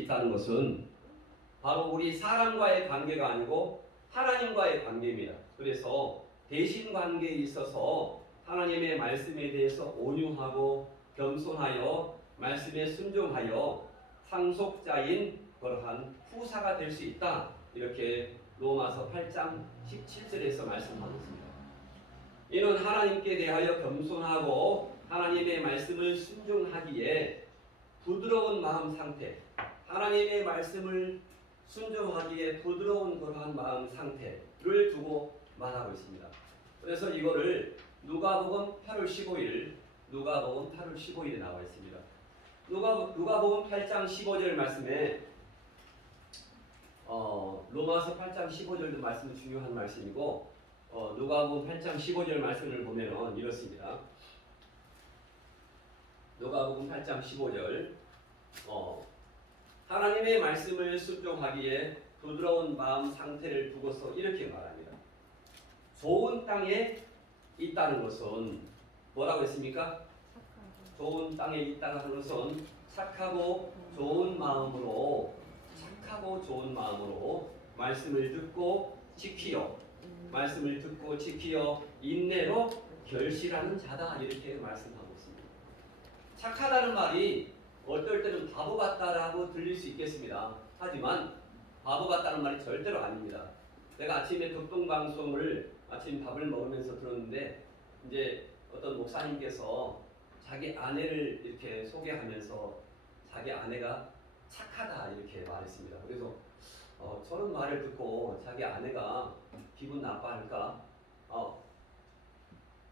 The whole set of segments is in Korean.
있다는 것은 바로 우리 사람과의 관계가 아니고 하나님과의 관계입니다. 그래서 대신 관계에 있어서 하나님의 말씀에 대해서 온유하고 겸손하여 말씀에 순종하여 상속자인 그러한 후사가 될 수 있다. 이렇게 로마서 8장 17절에서 말씀하고 있습니다. 이는 하나님께 대하여 겸손하고 하나님의 말씀을 순종하기에 부드러운 마음 상태, 하나님의 말씀을 순종하기에 부드러운 그러한 마음 상태를 두고 말하고 있습니다. 그래서 이거를 누가복음 8월 15일에 나와 있습니다. 누가복음 8장 15절 말씀에 로마서 8장 15절도 말씀은 중요한 말씀이고 누가복음 8장 15절 말씀을 보면은 이렇습니다. 누가복음 8장 15절 하나님의 말씀을 순종하기에 부드러운 마음 상태를 두고서 이렇게 말합니다. 좋은 땅에 있다는 것은 뭐라고 했습니까? 좋은 땅에 있다는 것은 착하고 좋은 마음으로 말씀을 듣고 지키어 인내로 결실하는 자다 이렇게 말씀하고 있습니다. 착하다는 말이 어떨 때는 바보 같다라고 들릴 수 있겠습니다. 하지만 바보 같다는 말이 절대로 아닙니다. 제가 아침에 극동방송을 아침 밥을 먹으면서 들었는데 이제 어떤 목사님께서 자기 아내를 이렇게 소개하면서 자기 아내가 착하다 이렇게 말했습니다. 그래서 저런 말을 듣고 자기 아내가 기분 나빠할까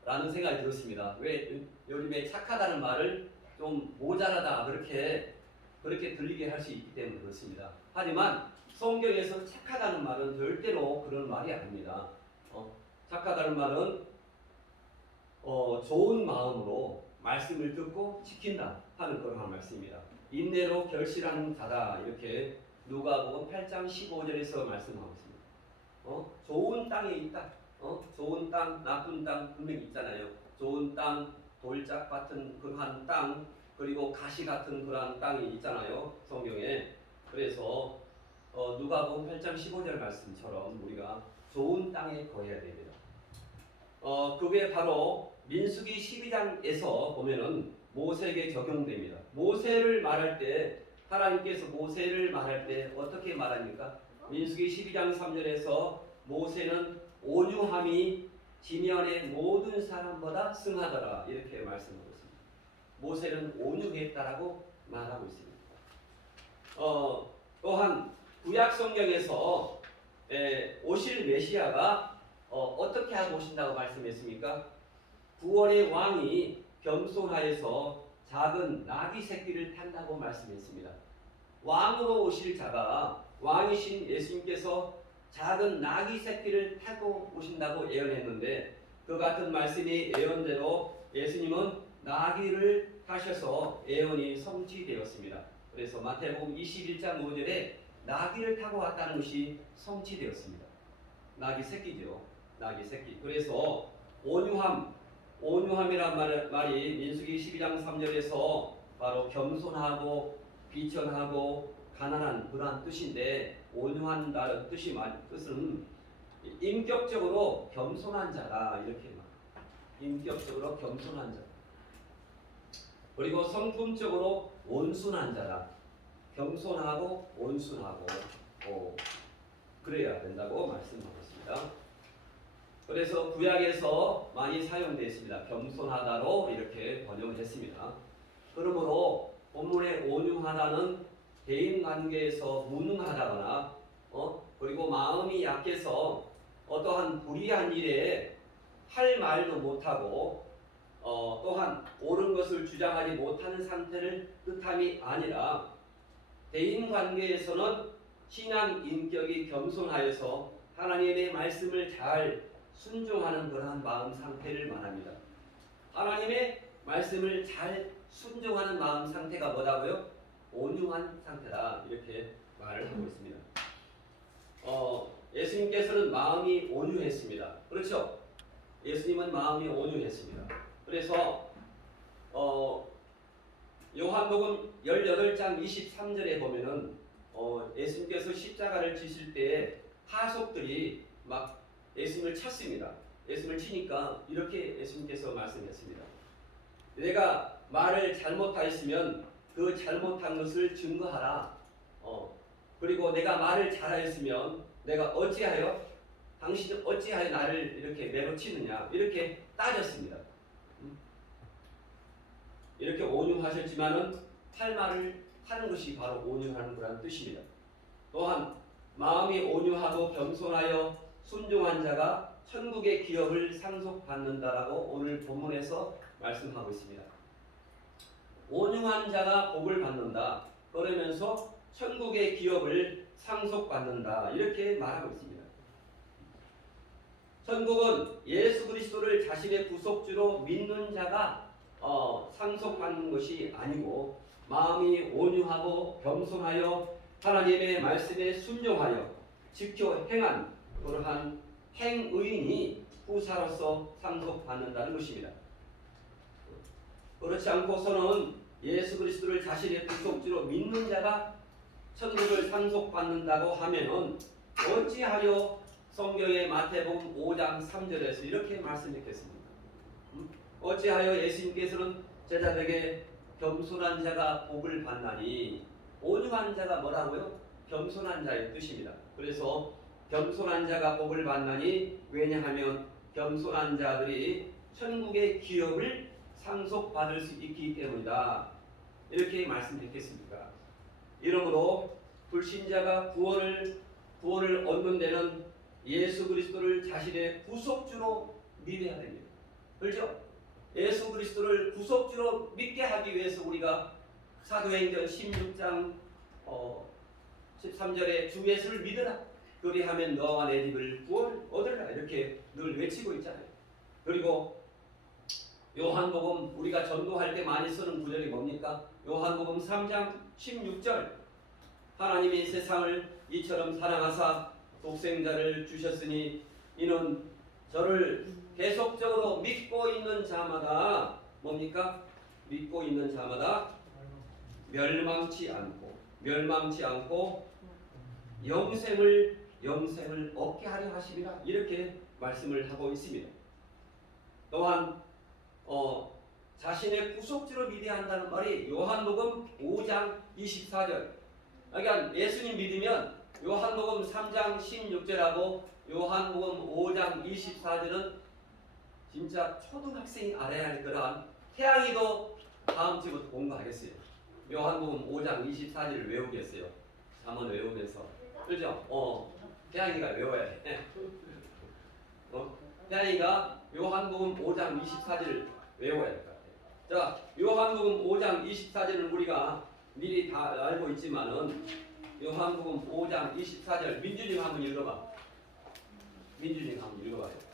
라는 생각이 들었습니다. 왜 요즘에 착하다는 말을 좀 모자라다 그렇게 들리게 할 수 있기 때문에 그렇습니다. 하지만 성경에서 착하다는 말은 절대로 그런 말이 아닙니다. 착하다는 말은 좋은 마음으로 말씀을 듣고 지킨다 하는 그런 말씀입니다. 인내로 결실하는 자다 이렇게 누가복음 8장 15절에서 말씀하고 있습니다. 좋은 땅에 있다. 좋은 땅, 나쁜 땅 분명히 있잖아요. 좋은 땅, 돌짝 같은 그러한 땅, 그리고 가시 같은 그러한 땅이 있잖아요. 성경에. 그래서 누가복음 8장 15절 말씀처럼 우리가 좋은 땅에 거해야 됩니다. 그게 바로 민수기 12장에서 보면은 모세에게 적용됩니다. 모세를 말할 때 하나님께서 모세를 말할 때 어떻게 말합니까? 민수기 12장 3절에서 모세는 온유함이 지면의 모든 사람보다 승하더라 이렇게 말씀하고 있습니다. 모세는 온유했다라고 말하고 있습니다. 또한 구약 성경에서 오실 메시아가 어떻게 하고 오신다고 말씀했습니까? 구원의 왕이 겸손하여서 작은 나귀 새끼를 탄다고 말씀했습니다. 왕으로 오실 자가 왕이신 예수님께서 작은 나귀 새끼를 타고 오신다고 예언했는데 그 같은 말씀이 예언대로 예수님은 나귀를 타셔서 예언이 성취되었습니다. 그래서 마태복음 21장 5절에 나귀를 타고 왔다는 것이 성취되었습니다. 나귀 새끼죠. 나귀 새끼. 그래서 온유함이란 말이 민수기 12장 3절에서 바로 겸손하고 비천하고 가난한 그러한 뜻인데 온유한다는 뜻은 인격적으로 겸손한 자다 이렇게 말. 인격적으로 겸손한 자. 그리고 성품적으로 온순한 자다. 겸손하고 온순하고 그래야 된다고 말씀하고 있습니다. 그래서 구약에서 많이 사용되어 있습니다. 겸손하다로 이렇게 번역을 했습니다. 그러므로 본문의 온유하다는 대인관계에서 무능하다거나 그리고 마음이 약해서 어떠한 불의한 일에 할 말도 못하고 또한 옳은 것을 주장하지 못하는 상태를 뜻함이 아니라 대인관계에서는 신앙 인격이 겸손하여서 하나님의 말씀을 잘 순종하는 그러한 마음 상태를 말합니다. 하나님의 말씀을 잘 순종하는 마음 상태가 뭐라고요? 온유한 상태다 이렇게 말을 하고 있습니다. 예수님께서는 마음이 온유했습니다. 그렇죠? 예수님은 마음이 온유했습니다. 그래서 요한복음 18장 23절에 보면은 예수님께서 십자가를 지실 때에 하속들이 막 예수님을 쳤습니다. 예수님을 치니까 이렇게 예수님께서 말씀했습니다. 내가 말을 잘못하였으면 그 잘못한 것을 증거하라. 그리고 내가 말을 잘하였으면 내가 당신이 어찌하여 나를 이렇게 매로치느냐 이렇게 따졌습니다. 이렇게 온유하셨지만은 할 말을 하는 것이 바로 온유하는 거라는 뜻입니다. 또한 마음이 온유하고 겸손하여 순종한 자가 천국의 기업을 상속받는다라고 오늘 본문에서 말씀하고 있습니다. 온유한 자가 복을 받는다. 그러면서 천국의 기업을 상속받는다. 이렇게 말하고 있습니다. 천국은 예수 그리스도를 자신의 구속주로 믿는 자가 상속받는 것이 아니고 마음이 온유하고 겸손하여 하나님의 말씀에 순종하여 지켜 행한 그러한 행의인이 후사로서 상속받는다는 것입니다. 그렇지 않고서는 예수 그리스도를 자신의 구속주로 믿는 자가 천국을 상속받는다고 하면은 어찌하여 성경의 마태복음 5장 3절에서 이렇게 말씀했겠습니까? 어찌하여 예수님께서는 제자들에게 겸손한 자가 복을 받나니, 온유한 자가 뭐라고요? 겸손한 자의 뜻입니다. 그래서 겸손한 자가 복을 받나니, 왜냐하면 겸손한 자들이 천국의 기업을 상속받을 수 있기 때문이다. 이렇게 말씀드리겠습니까? 이러므로 불신자가 구원을 얻는 데는 예수 그리스도를 자신의 구속주로 믿어야 됩니다. 그렇죠? 예수 그리스도를 구속주로 믿게 하기 위해서 우리가 사도행전 16장 13절에 주 예수를 믿으라. 그리하면 너와 내 집을 구원을 얻으라. 이렇게 늘 외치고 있잖아요. 그리고 요한복음 우리가 전도할 때 많이 쓰는 구절이 뭡니까? 요한복음 3장 16절 하나님이 세상을 이처럼 사랑하사 독생자를 주셨으니 이는 저를 계속적으로 믿고 있는 자마다 뭡니까? 믿고 있는 자마다 멸망치 않고 영생을 얻게 하려 하심이라 이렇게 말씀을 하고 있습니다. 또한 자신의 구속주로 믿어야 한다는 말이 요한복음 5장 24절. 그러니까 예수님 믿으면 요한복음 3장 16절하고 요한복음 5장 24절은 진짜 초등학생이 알아야 할 거란 태양이도 다음 주부터 공부하겠어요. 요한복음 5장 24절을 외우겠어요. 잠언 외우면서. 그죠? 태양이가 외워야 돼. 태양이가 요한복음 5장 24절을 외워야 될 것 같아요. 자, 요한복음 5장 24절은 우리가 미리 다 알고 있지만은 요한복음 5장 24절 민주님 한번 읽어봐. 민주님 한번 읽어봐요.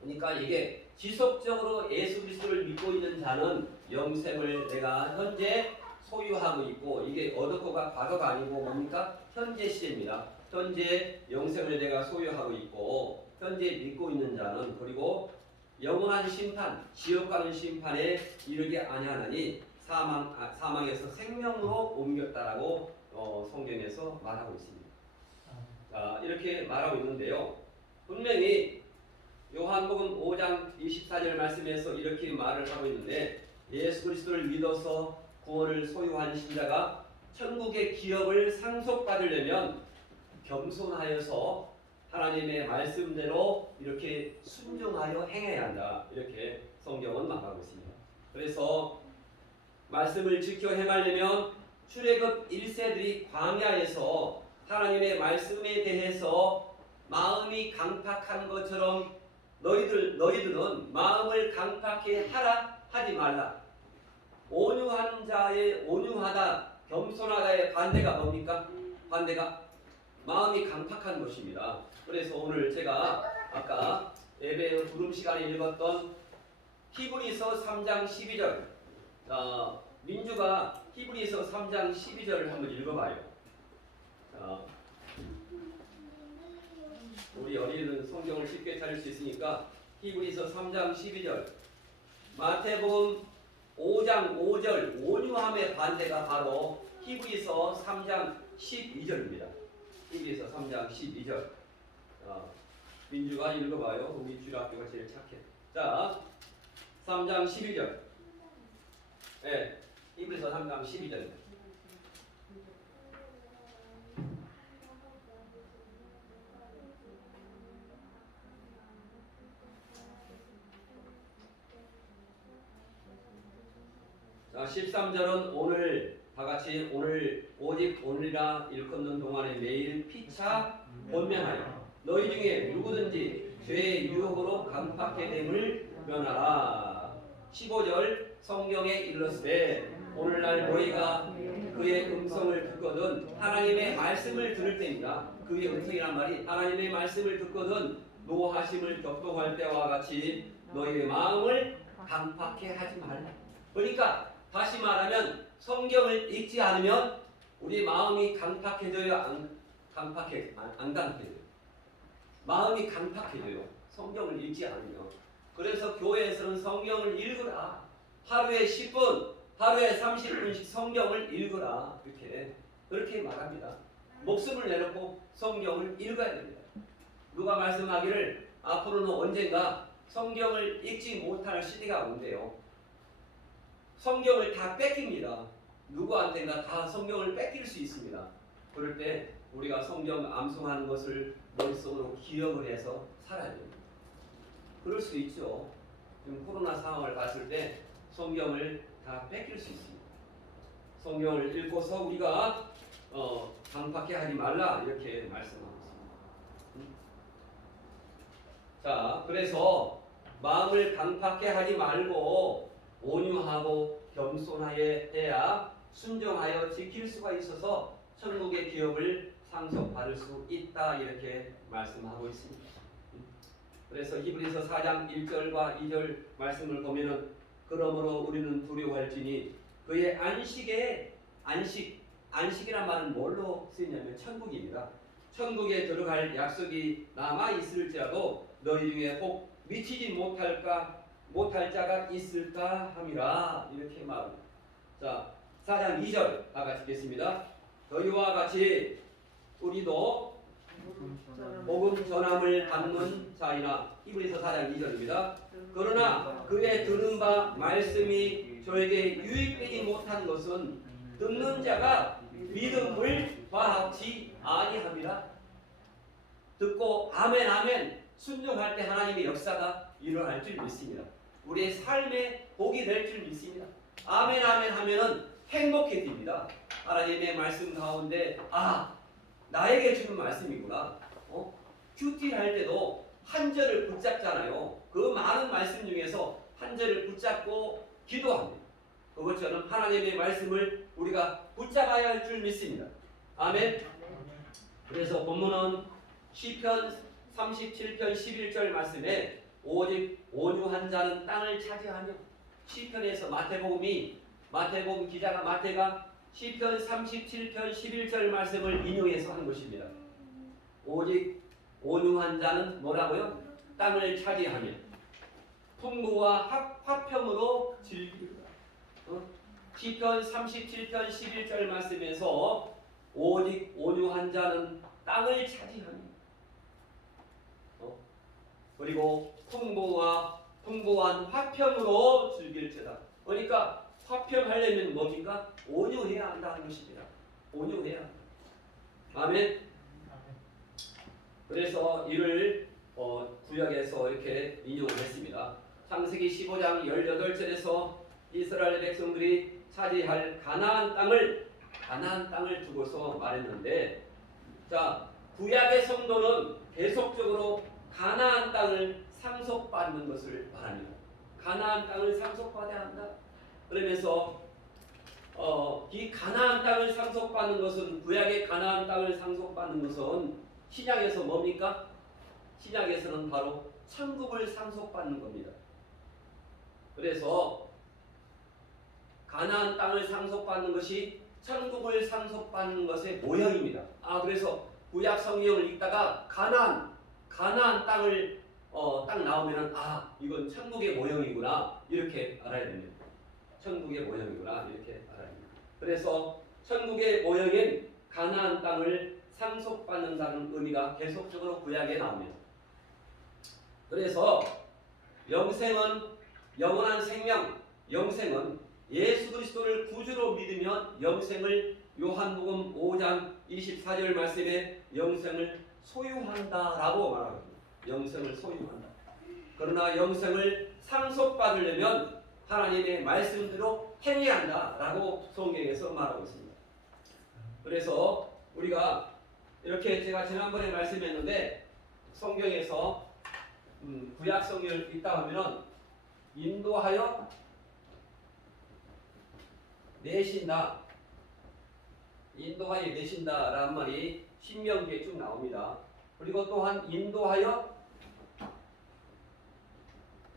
그러니까 이게 지속적으로 예수 그리스도를 믿고 있는 자는 영생을 내가 현재 소유하고 있고, 이게 어떻고가 과거가 아니고 뭡니까? 현재 시제입니다. 현재 영생을 내가 소유하고 있고, 현재 믿고 있는 자는 그리고 영원한 심판, 지옥 가는 심판에 이르게 아니하나니 사망에서 생명으로 옮겼다라고 성경에서 말하고 있습니다. 자, 이렇게 말하고 있는데요. 분명히 요한복음 5장 24절 말씀에서 이렇게 말을 하고 있는데, 예수 그리스도를 믿어서 구원을 소유한 신자가 천국의 기업을 상속받으려면 겸손하여서 하나님의 말씀대로 이렇게 순종하여 행해야 한다. 이렇게 성경은 말하고 있습니다. 그래서 말씀을 지켜 행하려면 출애굽 1세들이 광야에서 하나님의 말씀에 대해서 마음이 강팍한 것처럼 너희들은 마음을 강팍해 하라 하지 말라. 온유한 자의 온유하다, 겸손하다의 반대가 뭡니까? 반대가 마음이 강팍한 것입니다. 그래서 오늘 제가 아까 예배 부름 시간에 읽었던 히브리서 3장 12절 민주가 히브리서 3장 12절을 한번 읽어봐요. 자, 우리 어린이는 성경을 쉽게 찾을 수 있으니까 히브리서 3장 12절 마태복음 5장 5절 온유함의 반대가 바로 히브리서 3장 12절입니다. 히브리서 3장 12절 민주가 읽어봐요. 우리 주일학교가 제일 착해. 자 3장 12절 네, 히브리서 3장 12절 자 13절은 오늘 다같이 오늘 오직 오늘이라 일컫는 동안에 매일 피차 권면하여 너희 중에 누구든지 죄의 유혹으로 강팍해 됨을 면하라. 15절 성경에 일렀으되 오늘날 너희가 그의 음성을 듣거든 하나님의 말씀을 들을 때입니다. 그의 음성이란 말이 하나님의 말씀을 듣거든 노하심을 격동할 때와 같이 너희의 마음을 강팍해 하지 말라. 그러니까 다시 말하면 성경을 읽지 않으면 우리 마음이 강팍해져요? 안 강팍해져요? 마음이 강팍해져요. 성경을 읽지 않으면. 그래서 교회에서는 성경을 읽으라. 하루에 10분, 하루에 30분씩 성경을 읽으라. 그렇게 말합니다. 목숨을 내놓고 성경을 읽어야 됩니다. 누가 말씀하기를 앞으로는 언젠가 성경을 읽지 못할 시대가 온대요. 성경을 다 뺏깁니다. 누구한테나 다 성경을 뺏길 수 있습니다. 그럴 때 우리가 성경 암송하는 것을 머릿속으로 기억을 해서 살아야 됩니다. 그럴 수 있죠. 지금 코로나 상황을 봤을 때 성경을 다 뺏길 수 있습니다. 성경을 읽고서 우리가 강팍해 하지 말라 이렇게 말씀하고 있습니다. 자, 그래서 마음을 강팍해 하지 말고 온유하고 겸손하여야 순종하여 지킬 수가 있어서 천국의 기업을 상속받을 수 있다 이렇게 말씀하고 있습니다. 그래서 히브리서 4장 1절과 2절 말씀을 보면은 그러므로 우리는 두려워할지니 그의 안식이란 말은 뭘로 쓰이냐면 천국입니다. 천국에 들어갈 약속이 남아 있을지라도 너희 중에 혹 미치지 못할 자가 있을까 함이라 이렇게 말합니다. 자 4장 2절 다 같이 읽겠습니다. 너희와 같이 우리도 복음 전함을 받는 자이나 히브리서 4장 2절입니다. 그러나 그의 들은 바 말씀이 저에게 유익되지 못한 것은 듣는 자가 믿음을 과하지 아니함이라. 듣고 아멘 아멘 순종할 때 하나님의 역사가 일어날 줄 믿습니다. 우리의 삶에 복이 될 줄 믿습니다. 아멘 아멘 하면은 행복해집니다. 하나님의 말씀 가운데 나에게 주는 말씀이구나. 큐티 할 때도 한 절을 붙잡잖아요. 그 많은 말씀 중에서 한 절을 붙잡고 기도합니다. 그것처럼 하나님의 말씀을 우리가 붙잡아야 할 줄 믿습니다. 아멘. 그래서 본문은 시편 37편 11절 말씀에 오직 온유한 자는 땅을 차지하며 시편에서 마태복음 기자가 마태가 시편 37편 11절 말씀을 인용해서 한 것입니다. 오직 온유한 자는 뭐라고요? 땅을 차지하며 풍부와 화평으로 즐기리라. 시편 37편 11절 말씀에서 오직 온유한 자는 땅을 차지하며 그리고 풍부한 화평으로 즐길지다. 그러니까 화평하려면 뭡니까? 온유해야 한다는 것입니다. 온유해야 한다. 아멘. 그래서 이를 구약에서 이렇게 인용을 했습니다. 창세기 15장 18절에서 이스라엘 백성들이 차지할 가나안 땅을 두고서 말했는데, 자 구약의 성도는 계속적으로 가나안 땅을 상속받는 것을 말합니다. 가나안 땅을 상속받아야 한다. 그러면서 이 가나안 땅을 상속받는 것은 구약의 가나안 땅을 상속받는 것은 신약에서 뭡니까? 신약에서는 바로 천국을 상속받는 겁니다. 그래서 가나안 땅을 상속받는 것이 천국을 상속받는 것의 모형입니다. 그래서 구약 성경을 읽다가 가나안 땅을 딱 나오면은 이건 천국의 모형이구나 이렇게 알아야 됩니다. 천국의 모형이구나 이렇게 알아야 됩니다. 그래서 천국의 모형인 가나안 땅을 상속받는다는 의미가 계속적으로 구약에 나옵니다. 그래서 영생은 영원한 생명, 영생은 예수 그리스도를 구주로 믿으면 영생을 요한복음 5장 24절 말씀에 영생을 소유한다라고 말합니다. 영생을 소유한다. 그러나 영생을 상속받으려면 하나님의 말씀대로 행해야 한다라고 성경에서 말하고 있습니다. 그래서 우리가 이렇게 제가 지난번에 말씀했는데 성경에서 구약 성경을 읽다 보면 인도하여 내신다, 인도하여 내신다라는 말이 신명기에 쭉 나옵니다. 그리고 또한 인도하여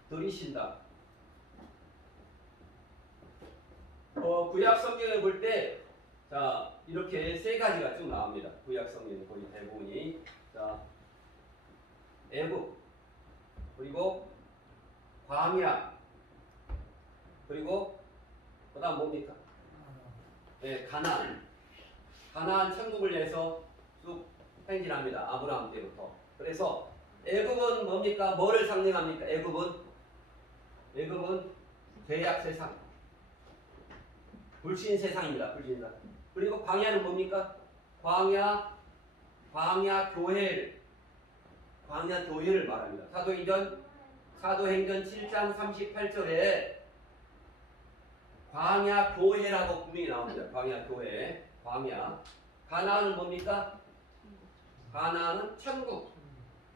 들이신다. 구약 성경을 볼 때 이렇게 세 가지가 쭉 나옵니다. 구약 성경 거의 대부분이 애굽, 그리고 광야, 그리고 그다음 뭡니까? 가나안 천국을 위해서 쭉 행진합니다. 아브라함 때부터. 그래서 애굽은 뭡니까? 뭐를 상징합니까? 애굽은 죄악 세상, 불신 세상입니다. 불신세상. 그리고 광야는 뭡니까? 광야 교회를 말합니다. 사도행전 7장 38절에 광야 교회라고 분명히 나옵니다. 광야 교회, 가나안은 뭡니까? 가나안은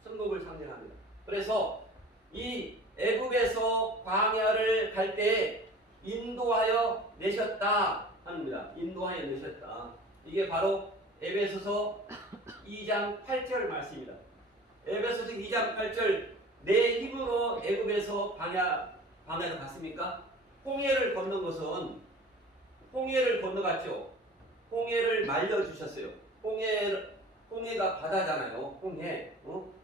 천국을 상징합니다. 그래서 이 애굽에서 광야를 갈 때 인도하여 내셨다 합니다. 인도하여 내셨다. 이게 바로 에베소서 2장 8절 말씀입니다. 에베소서 2장 8절 내 힘으로 애굽에서 광야로 갔습니까? 홍해를 건넌 것은 홍해를 건너갔죠. 홍해를 말려주셨어요. 홍해가 바다잖아요.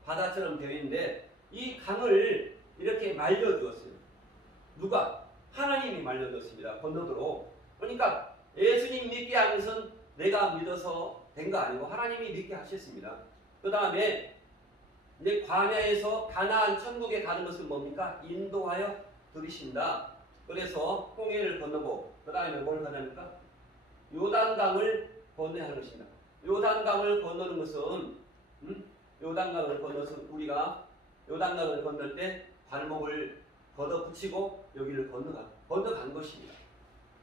바다처럼 되어 있는데 이 강을 이렇게 말려주었어요. 누가? 하나님이 말려줬습니다. 건너도록. 그러니까 예수님 믿게 하는 것은 내가 믿어서 된 거 아니고 하나님이 믿게 하셨습니다. 그 다음에 이제 광야에서 가나안 천국에 가는 것은 뭡니까? 인도하여 들이신다. 그래서 홍해를 건너고 그 다음에 뭘 건너니까? 요단강을 건너야 하는 것입니다. 요단강을 건너는 것은 요단강을 건너서 우리가 요단강을 건널 때 발목을 걷어붙이고 여기를 건너간 것입니다.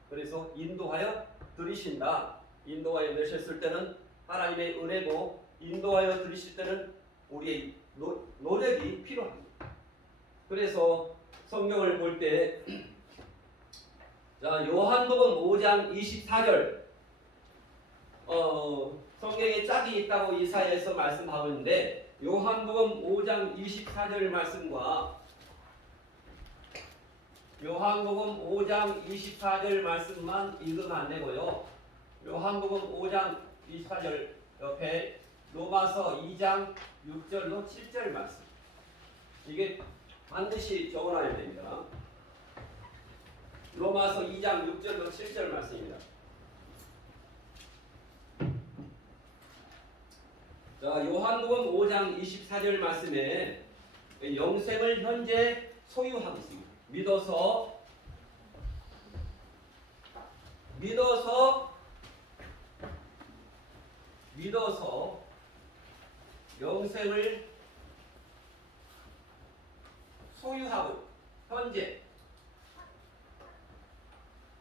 그래서 인도하여 들이신다. 인도하여 내셨을 때는 하나님의 은혜고 인도하여 들이실 때는 우리의 노력이 필요합니다. 그래서 성경을 볼 때 요한복음 5장 24절 성경에 짝이 있다고 이사야에서 말씀하고 있는데 요한복음 5장 24절 말씀과 요한복음 5장 24절 말씀만 읽으면 안 되고요. 요한복음 5장 24절 옆에 로마서 2장 6절로 7절 말씀. 이게 반드시 적어놔야 됩니다. 로마서 2장 6절로 7절 말씀입니다. 요한복음 5장 24절 말씀에 영생을 현재 소유하고 있습니다. 믿어서 영생을 소유하고 현재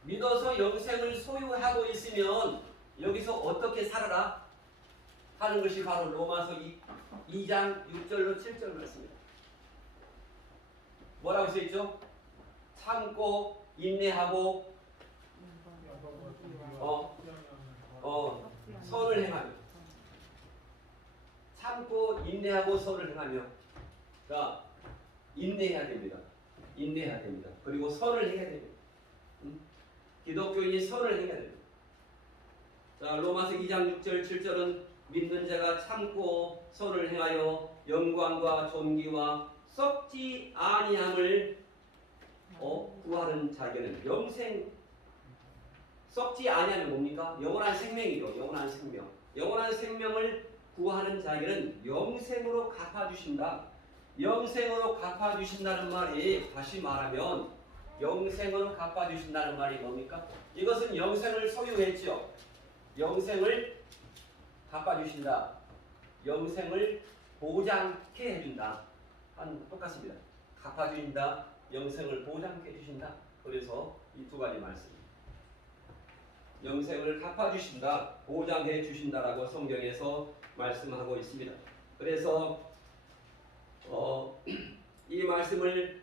믿어서 영생을 소유하고 있으면 여기서 어떻게 살아라 하는 것이 바로 로마서 2장 6절로 7절 말씀입니다. 뭐라고 써있죠? 참고 인내하고 선을 행하며 참고 인내하고 선을 행하며 자 인내해야 됩니다. 인내해야 됩니다. 그리고 선을 행해야 됩니다. 기독교인이 선을 행해야 됩니다. 자 로마서 2장 6절 7절은 믿는 자가 참고 선을 행하여 영광과 존귀와 썩지 아니함을 구하는 자에게는 영생 썩지 아니함이 뭡니까? 영원한 생명이죠. 영원한 생명. 영원한 생명을 구하는 자에게는 영생으로 갚아주신다. 영생으로 갚아주신다는 말이 다시 말하면 영생으로 갚아주신다는 말이 뭡니까? 이것은 영생을 소유했죠. 영생을 갚아주신다. 영생을 보장케 해준다. 똑같습니다. 갚아주신다. 영생을 보장케 해주신다. 그래서 이 두 가지 말씀. 영생을 갚아주신다. 보장해 주신다라고 성경에서 말씀하고 있습니다. 그래서 이 말씀을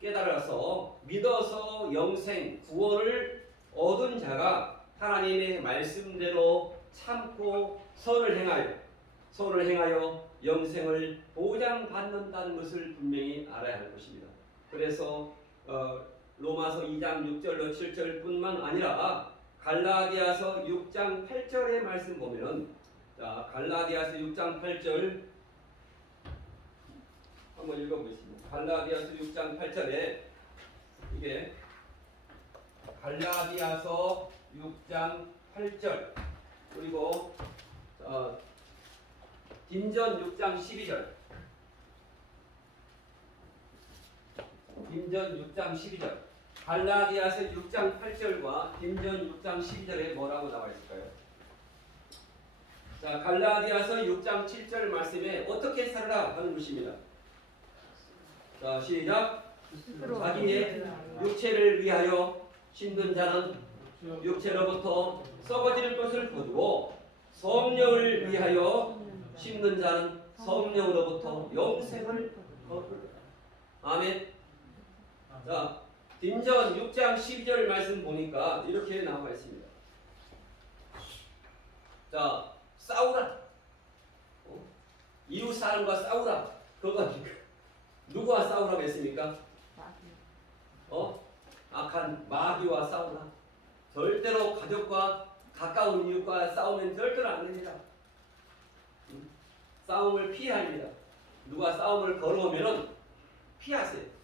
깨달아서 믿어서 영생, 구원을 얻은 자가 하나님의 말씀대로 참고 선을 행하여 영생을 보장받는다는 것을 분명히 알아야 할 것입니다. 그래서 로마서 2장 6절로 7절뿐만 아니라 갈라디아서 6장 8절의 말씀 보면 자 갈라디아서 6장 8절 한번 읽어보겠습니다. 갈라디아서 6장 8절에 이게 갈라디아서 6장 8절 그리고 딘전 6장 12절 딘전 6장 12절 갈라디아서 6장 8절과 딘전 6장 12절에 뭐라고 나와 있을까요? 자 갈라디아서 6장 7절 말씀에 어떻게 살아라 하는 것입니다. 자 시작. 자기의 육체를 위하여 심는 자는 육체로부터 썩어지는 것을 거두고 성령을 위하여 심는 자는 성령으로부터 영생을 거두리라. 아멘. 자 딘전 6장 12절 말씀 보니까 이렇게 나와 있습니다. 자 싸우라. 이웃 사람과 싸우라. 그거 누구와 싸우라고 했습니까? 악한 마귀와 싸우라. 절대로 가족과 가까운 이웃과 싸우면 절대로 안 됩니다. 싸움을 피해야 합니다. 누가 싸움을 걸어오면 피하세요.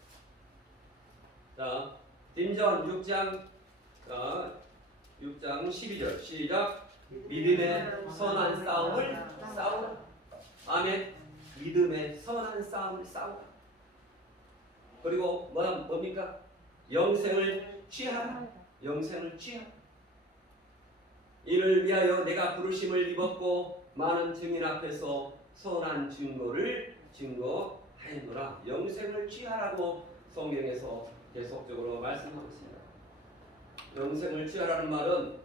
자, 딘전 6장 12절 시작. 믿음의 선한 싸움을 싸우라. 아멘. 믿음의 선한 싸움을 싸우라. 그리고 뭡니까? 영생을 취하라. 영생을 취하라. 이를 위하여 내가 부르심을 입었고 많은 증인 앞에서 선한 증거를 증거하였노라. 영생을 취하라고 성경에서 계속적으로 말씀하고 있습니다. 영생을 취하라는 말은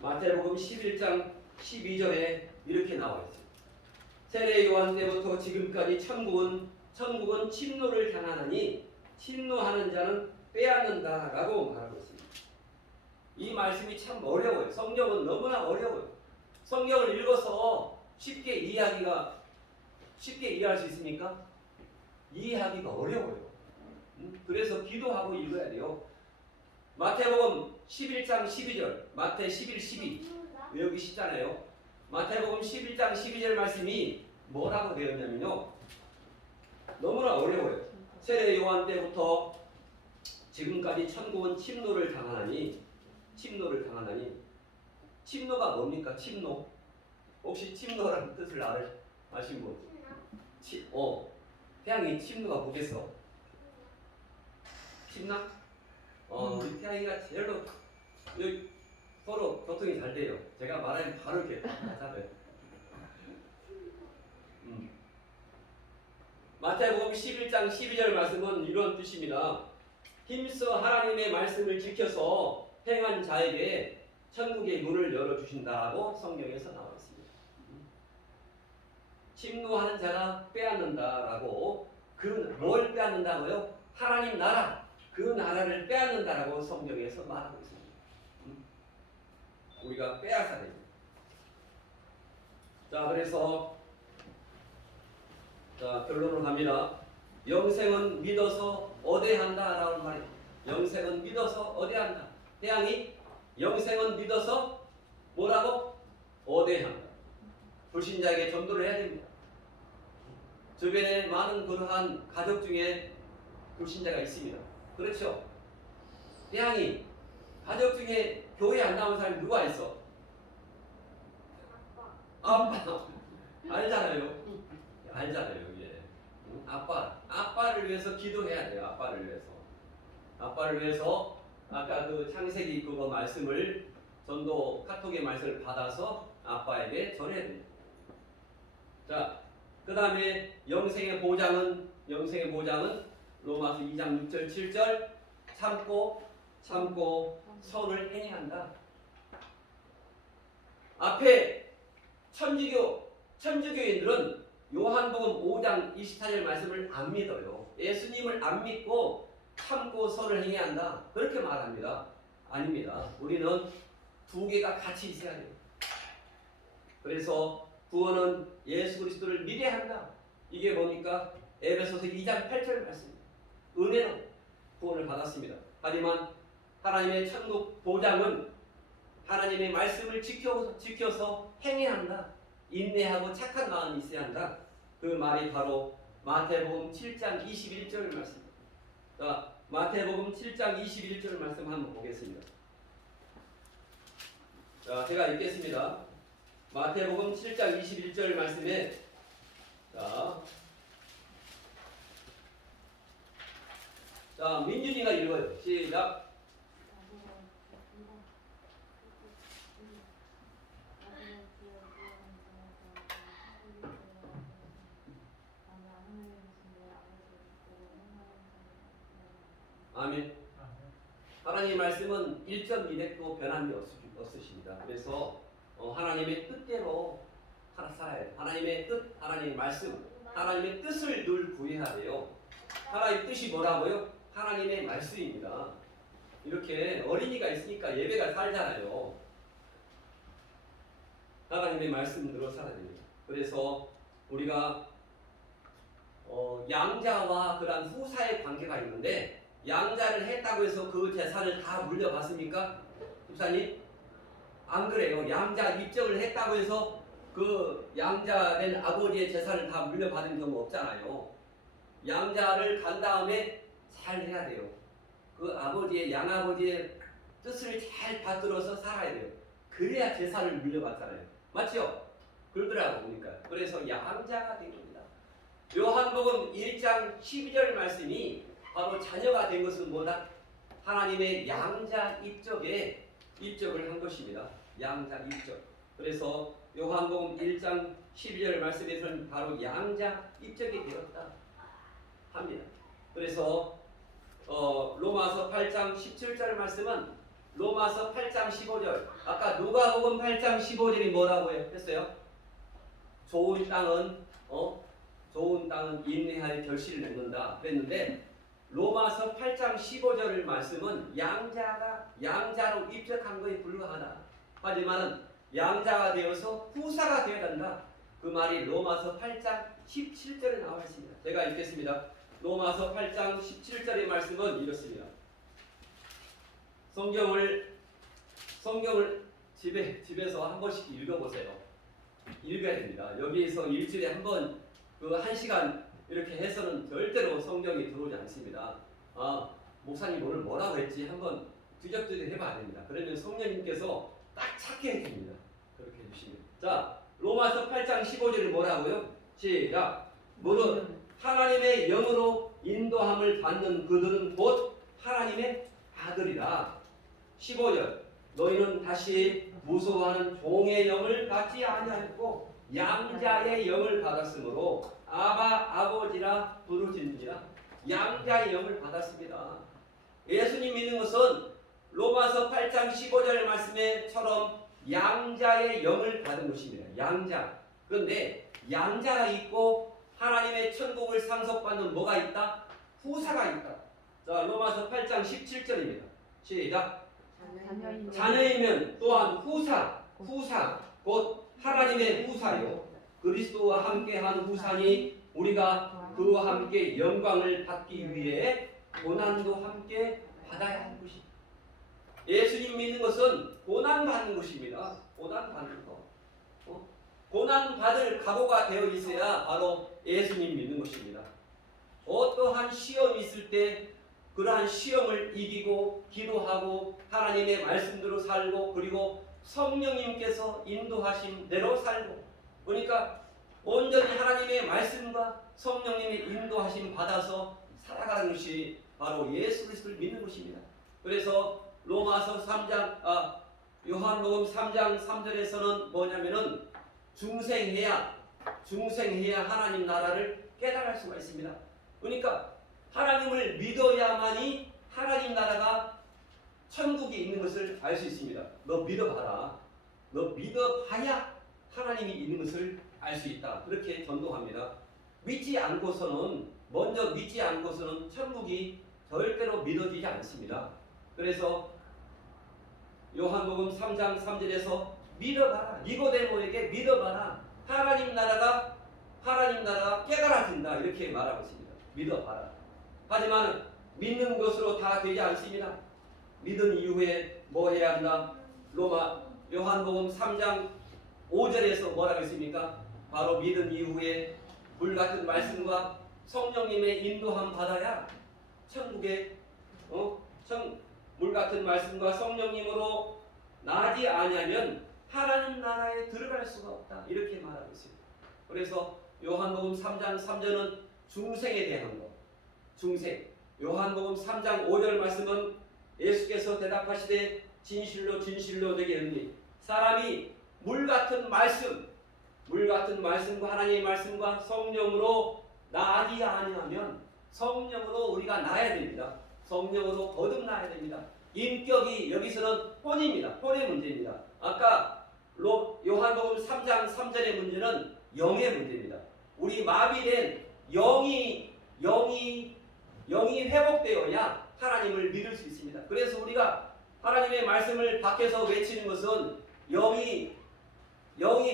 마태복음 11장 12절에 이렇게 나와 있습니다. 세례 요한 때부터 지금까지 천국은 침노를 향하나니 침노하는 자는 빼앗는다라고 말하고 있습니다. 이 말씀이 참 어려워요. 성경은 너무나 어려워요. 성경을 읽어서 쉽게 이해할 수 있습니까? 이해하기가 어려워요. 그래서 기도하고 읽어야 돼요. 마태복음 11장 12절, 마태 11, 12 외우기 쉽잖아요. 마태복음 11장 12절 말씀이 뭐라고 되었냐면요. 너무나 어려워요. 세례 요한 때부터 지금까지 천국은 침노를 당하나니 침노가 뭡니까? 침노. 혹시 침노라는 뜻을 아신 분? 태양이 침노가 뭐겠어? 침나? 우리 태양이가 제일로 여기 서로 교통이 잘 돼요. 제가 말하면 바로 이렇게 잡아요. 마태복음 11장 12절 말씀은 이런 뜻입니다. 힘써 하나님의 말씀을 지켜서 행한 자에게 천국의 문을 열어주신다라고 성경에서 나와 있습니다. 침노하는 자가 빼앗는다라고 뭘 빼앗는다고요? 하나님 나라, 그 나라를 빼앗는다라고 성경에서 말하고 있습니다. 우리가 빼앗아야 됩니다. 자, 그래서 자, 결론으로 갑니다. 영생은 믿어서 얻어야한다라는 말이에요. 영생은 믿어서 얻어야한다. 태양이 영생은 믿어서 뭐라고? 얻어야 한다. 불신자에게 전도를 해야 됩니다. 주변에 많은 그러한 가족 중에 불신자가 있습니다. 그렇죠? 태양이 가족 중에 교회 안 나온 사람이 누가 있어? 아빠. 알잖아요. 알잖아요. 예. 아빠를 위해서 기도해야 돼요. 아빠를 위해서 아까 그 창세기 그거 말씀을 전도 카톡의 말씀을 받아서 아빠에게 전해야 됩니다. 자, 그 다음에 영생의 보장은 로마서 2장 6절 7절 참고 선을 행해야 한다. 앞에 천주교인들은 요한복음 5장 24절 말씀을 안 믿어요. 예수님을 안 믿고 참고 선을 행해야 한다. 그렇게 말합니다. 아닙니다. 우리는 두 개가 같이 있어야 돼요. 그래서 구원은 예수 그리스도를 믿어야 한다. 이게 뭡니까? 에베소서 2장 8절 말씀입니다. 은혜로 구원을 받았습니다. 하지만 하나님의 천국 보장은 하나님의 말씀을 지켜서 행해야 한다. 인내하고 착한 마음이 있어야 한다. 그 말이 바로 마태복음 7장 21절 말씀입니다. 자, 마태복음 7장 21절 말씀 한번 보겠습니다. 자, 제가 읽겠습니다. 마태복음 7장 21절 말씀에 자, 민준이가 읽어요. 시작. 아멘. 하나님의 말씀은 1.2획도 변함이 없으십니다. 그래서 하나님의 뜻대로 살아야 돼요. 하나님의 뜻, 하나님의 말씀, 하나님의 뜻을 늘 구해야 돼요. 하나님의 뜻이 뭐라고요? 하나님의 말씀입니다. 이렇게 어린이가 있으니까 예배가 살잖아요. 하나님의 말씀대로 살아야 됩니다. 그래서 우리가 양자와 그런 후사의 관계가 있는데 양자를 했다고 해서 그 재산을 다 물려받습니까? 집사님? 안 그래요. 양자 입적을 했다고 해서 그 양자된 아버지의 재산을 다 물려받은 경우 없잖아요. 양자를 간 다음에 잘 해야 돼요. 그 아버지의 양아버지의 뜻을 잘 받들어서 살아야 돼요. 그래야 재산을 물려받잖아요. 맞죠? 그러더라고 보니까. 그래서 양자가 된 겁니다. 요한복음 1장 12절 말씀이 바로 자녀가 된 것은 뭐다? 하나님의 양자 입적을 한 것입니다. 양자 입적. 그래서 요한복음 1장 12절 말씀에서는 바로 양자 입적이 되었다 합니다. 그래서 로마서 8장 17절 말씀은 로마서 8장 15절 아까 누가복음 8장 15절이 뭐라고 했어요? 좋은 땅은 인내하여 결실을 맺는다 그랬는데 로마서 8장 15절 말씀은 양자로 입적한 것에 불과하다. 하지만 양자가 되어서 후사가 되어야 한다. 그 말이 로마서 8장 17절에 나와 있습니다. 제가 읽겠습니다. 로마서 8장 17절의 말씀은 이렇습니다. 성경을 집에서 한 번씩 읽어보세요. 읽어야 됩니다. 여기에서 일주일에 한 번 그 1시간 이렇게 해서는 절대로 성경이 들어오지 않습니다. 목사님 오늘 뭐라고 했지? 한번 뒤적뒤적 해봐야 됩니다. 그러면 성령님께서 딱 찾게 해줍니다. 그렇게 해주시면. 자, 로마서 8장 15절이 뭐라고요? 시작. 무릇 하나님의 영으로 인도함을 받는 그들은 곧 하나님의 아들이라. 15절. 너희는 다시 무서워하는 종의 영을 받지 아니하였고 양자의 영을 받았으므로 아버지라 부르짖느니라. 양자의 영을 받았습니다. 예수님 믿는 것은 로마서 8장 15절 말씀에처럼 양자의 영을 받은 것입니다. 양자. 그런데 양자가 있고 하나님의 천국을 상속받는 뭐가 있다? 후사가 있다. 자, 로마서 8장 17절입니다. 시작. 자녀이면 자녀이면 또한 후사 곧 하나님의 후사요 그리스도와 함께한 후사니 우리가 그와 함께 영광을 받기 위해 고난도 함께 받아야 하는 것입니다. 예수님 믿는 것은 고난 받는 것입니다. 고난 받는 것. 고난 받을 각오가 되어 있어야 바로 예수님 믿는 것입니다. 어떠한 시험이 있을 때 그러한 시험을 이기고 기도하고 하나님의 말씀대로 살고 그리고 성령님께서 인도하신 대로 살고 그러니까 온전히 하나님의 말씀과 성령님의 인도하심 받아서 살아가는 것이 바로 예수 그리스도를 믿는 것입니다. 그래서 로마서 3장 요한복음 3장 3절에서는 뭐냐면은 중생해야 하나님 나라를 깨달을 수가 있습니다. 그러니까 하나님을 믿어야만이 하나님 나라가 천국이 있는 것을 알 수 있습니다. 너 믿어봐라. 너 믿어봐야 하나님이 있는 것을 알 수 있다. 그렇게 전도합니다. 먼저 믿지 않고서는 천국이 절대로 믿어지지 않습니다. 그래서 요한복음 3장 3절에서 믿어봐라. 니고데모에게 믿어봐라. 하나님 나라가 깨달아진다. 이렇게 말하고 있습니다. 믿어봐라. 하지만 믿는 것으로 다 되지 않습니다. 믿은 이후에 뭐 해야 한다? 요한복음 3장 5절에서 뭐라고 했습니까? 바로 믿은 이후에 물같은 말씀과 성령님의 인도함 받아야 천국에 물같은 말씀과 성령님으로 나지 아니하면 하나님 나라에 들어갈 수가 없다. 이렇게 말하고 있습니다. 그래서 요한복음 3장 3절은 중생에 대한 것. 중생. 요한복음 3장 5절 말씀은 예수께서 대답하시되 진실로 너에게 이르노니 사람이 물같은 말씀과 하나님의 말씀과 성령으로 나지 아니하면 성령으로 우리가 나야 됩니다. 성령으로 거듭나야 됩니다. 인격이 여기서는 혼입니다. 혼의 문제입니다. 아까 요한복음 3장 3절의 문제는 영의 문제입니다. 우리 마비된 영이 회복되어야 하나님을 믿을 수 있습니다. 그래서 우리가 하나님의 말씀을 밖에서 외치는 것은 영이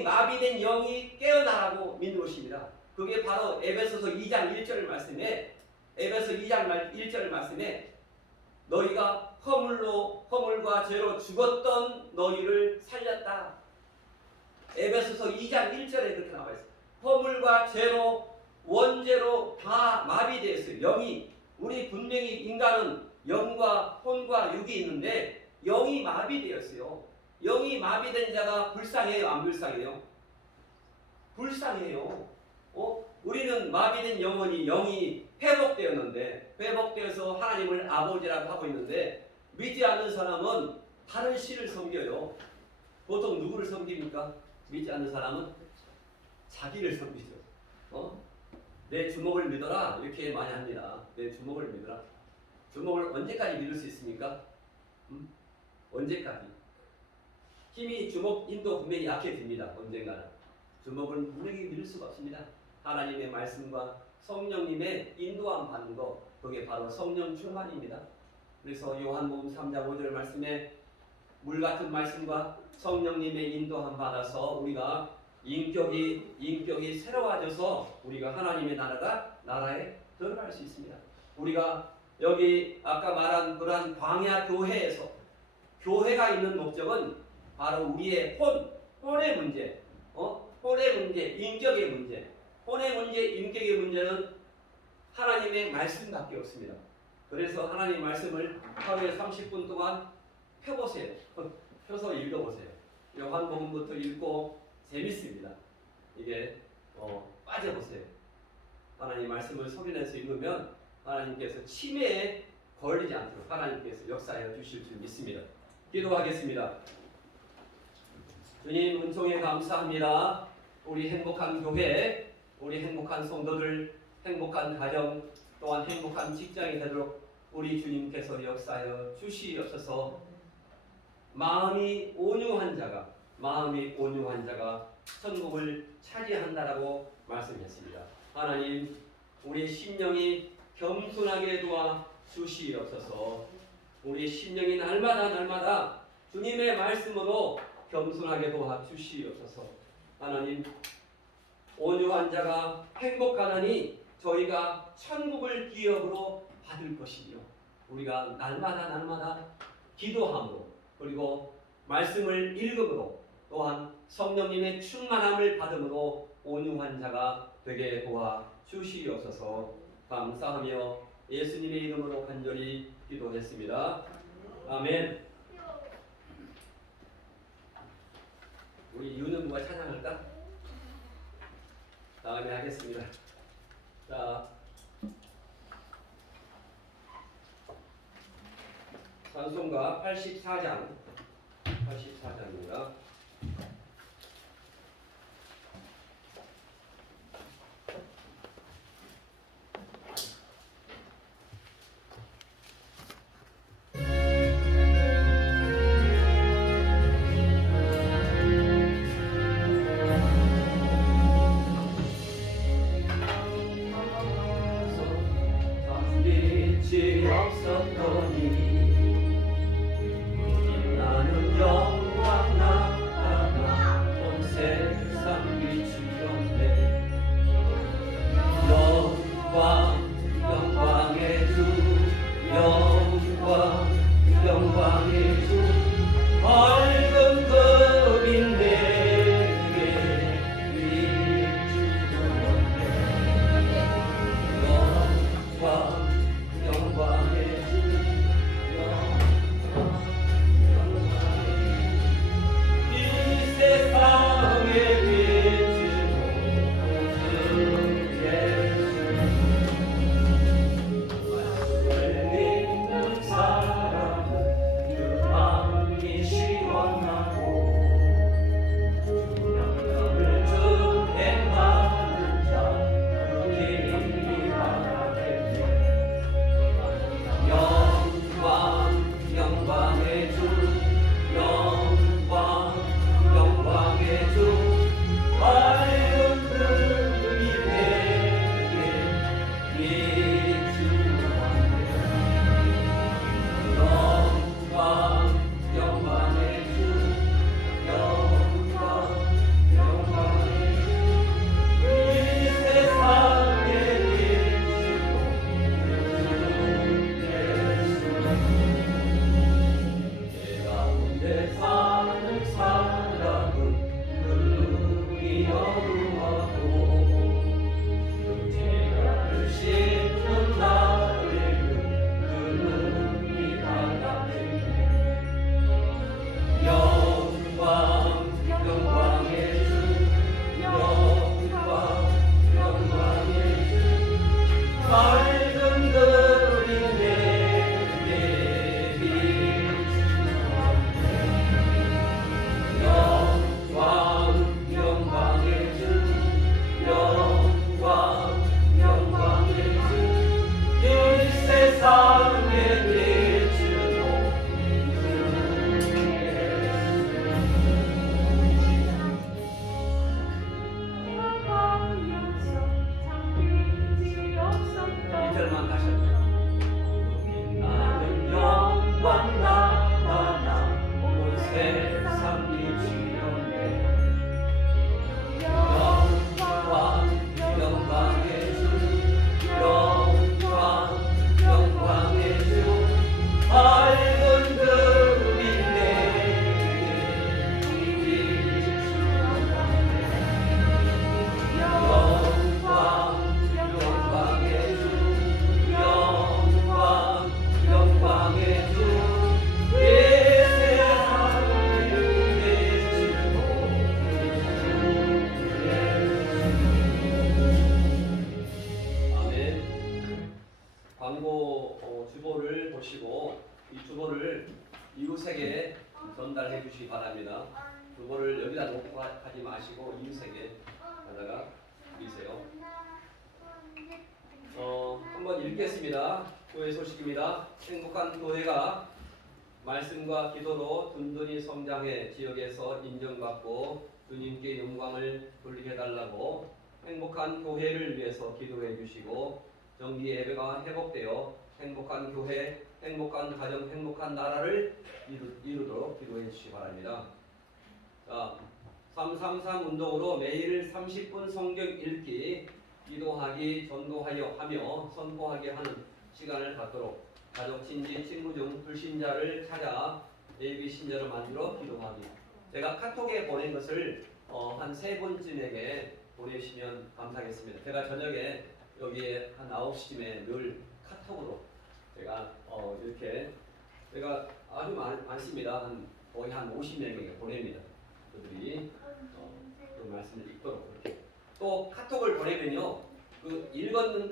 마비된 영이 깨어나라고 믿는 것입니다. 그게 바로 에베소서 2장 1절 말씀에 너희가 허물과 죄로 죽었던 너희를 살렸다. 에베소서 2장 1절에 그렇게 나와 있어요. 허물과 죄로 원죄로 다 마비되었어요. 우리 분명히 인간은 영과 혼과 육이 있는데 영이 마비되었어요. 영이 마비된 자가 불쌍해요, 안 불쌍해요? 불쌍해요. 우리는 마비된 영이 회복되어서 하나님을 아버지라고 하고 있는데 믿지 않는 사람은 다른 신을 섬겨요. 보통 누구를 섬깁니까? 믿지 않는 사람은 자기를 섬기죠. 내 주먹을 믿어라 이렇게 많이 합니다. 내 주먹을 믿어라. 주먹을 언제까지 믿을 수 있습니까? 언제까지? 힘도 분명히 약해집니다. 언젠가는. 주먹을 분명히 믿을 수가 없습니다. 하나님의 말씀과 성령님의 인도함 받는 것, 그게 바로 성령 충만입니다. 그래서 요한복음 3장 5절 말씀에 물같은 말씀과 성령님의 인도함 받아서 우리가 인격이 새로워져서 우리가 하나님의 나라에 들어갈 수 있습니다. 우리가 여기 아까 말한 그러한 광야 교회에서 교회가 있는 목적은 바로 우리의 혼의 문제, 인격의 문제. 혼의 문제, 인격의 문제는 하나님의 말씀밖에 없습니다. 그래서 하나님의 말씀을 하루에 30분 동안 펴보세요. 펴서 읽어보세요. 요한복음부터 읽고 재밌습니다. 이게 빠져보세요. 하나님 말씀을 소리내서 읽으면 하나님께서 치매에 걸리지 않도록 하나님께서 역사하여 주실 줄 믿습니다. 기도하겠습니다. 주님 은총에 감사합니다. 우리 행복한 교회, 우리 행복한 성도들, 행복한 가정, 또한 행복한 직장이 되도록 우리 주님께서 역사하여 주시옵소서. 마음이 온유한 자가 천국을 차지한다라고 말씀했습니다. 하나님, 우리 심령이 겸손하게 도와 주시옵소서. 우리 심령이 날마다 주님의 말씀으로 겸손하게 도와 주시옵소서. 하나님, 온유한 자가 행복하나니 저희가 천국을 기업으로 받을 것이며, 우리가 날마다 기도함으로 그리고 말씀을 읽음으로 또한 성령님의 충만함을 받음으로 온유한 자가 되게 도와 주시옵소서. 감사하며 예수님의 이름으로 간절히 기도했습니다. 아멘. 우리 유는 누가 찬양할까? 다음에 하겠습니다. 자, 찬송가 84장입니다. 주보를 보시고 이 주보를 이웃에게 전달해 주시기 바랍니다. 주보를 여기다 놓고 하지 마시고 이웃에게 가다가 드리세요. 한번 읽겠습니다. 교회 소식입니다. 행복한 교회가 말씀과 기도로 든든히 성장해 지역에서 인정받고 주님께 영광을 돌리게 해달라고 행복한 교회를 위해서 기도해 주시고 정기 예배가 회복되어 행복한 교회, 행복한 가정, 행복한 나라를 이루도록 기도해 주시기 바랍니다. 자, 333 운동으로 매일 30분 성경 읽기, 기도하기, 전도하여 하며 선포하게 하는 시간을 갖도록 가족, 친지, 친구 중 불신자를 찾아 예비 신자로 만들어 기도하기. 제가 카톡에 보낸 것을 한 3분쯤에게 보내시면 감사하겠습니다. 제가 저녁에 여기에 한 9시쯤에 늘 카톡으로 제가 이렇게 제가 아주 많습니다. 거의 한 50명에게 보냅니다. 그들이 그 말씀을 읽도록 그렇게. 또 카톡을 보내면요, 그 읽었는데